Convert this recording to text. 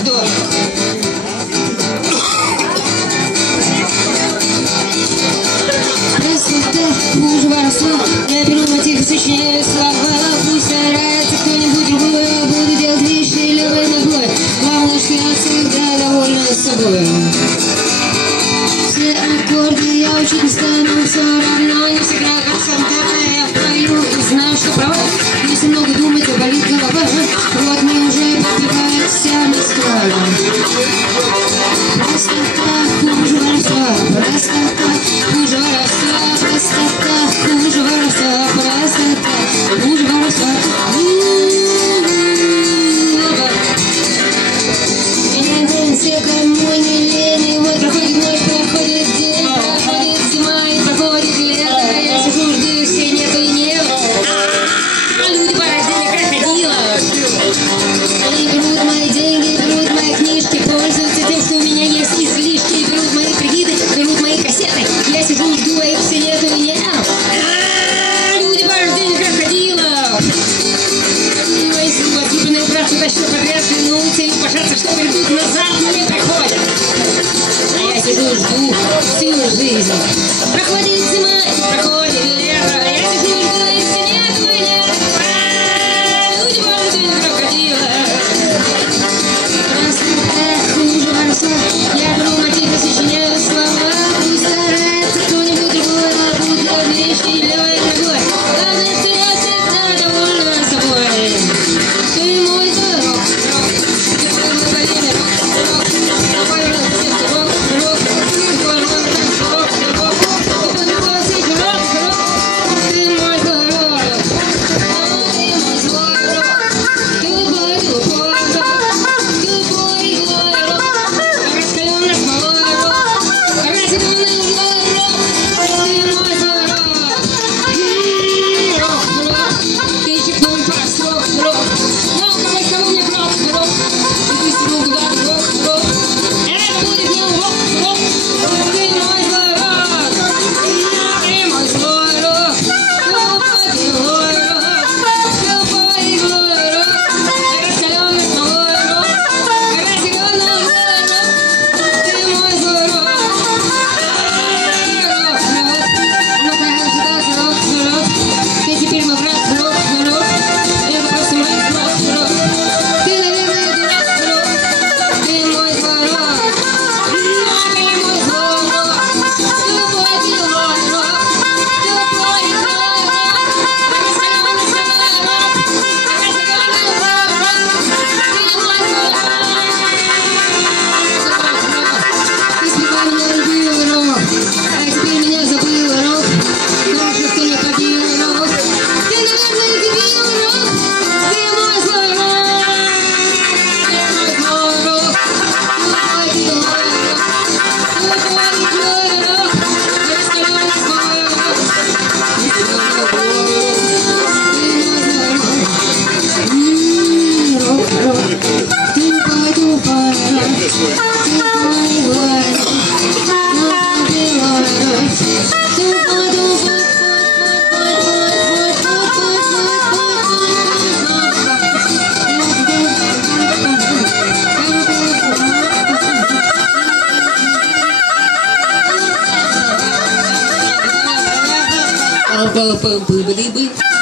что? Хуже воровства. Я беру мотив и сочиняю слова. Пусть старается кто-нибудь другой. Я буду делать вещи левой ногой. Главное, что я всегда довольна собой. Все аккорды я учить не стану. Все равно не всегда как солдата. Я пою и знаю, что права. Если много думать, то болит голова. Вот мне уже подбегает вся Москва. Просто так хуже воровства. Просто так хуже воровства. Просто так хуже воровства. Просто так хуже воровства. Все, кому не лень. Вот проходит ночь, проходит день. Проходит зима и проходит лето. Я сижу, жду, все нету и нет. Люди по рождению крокодилов. Они берут мои деньги, берут мои книжки, пользуются тем, что у меня есть излишки. Берут мои кредиты, берут мои кассеты. Я сижу, жду, а их все нету и нет. Люди по рождению крокодилов. И мои возлюбленные братцы точно подряд клянутся и пожаться, что придут назад, не приходят. А я сижу, жду всю жизнь. Проходит зима и проходит лето. Я сижу, жду, а их все нету и нет. Люди по рождению крокодилов. Просто так хуже воровства. Я беру мотив и сочиняю слова. Пусть старается кто-нибудь другой, а буду делать вещи левой ногой. Главное, что я всегда довольна собой. Ты мой дорог, ты мой благоволение, такой рок, сердце рок, такой рок, такой голос и рок, ты мой дорог, ты мой злой рок, тупой рок, раскаленный смолой рок, разъяренный злой рок, ты мой дорог, рок, ты чекнул просрок, рок. Пам-пам-пам-пам-пам-пам.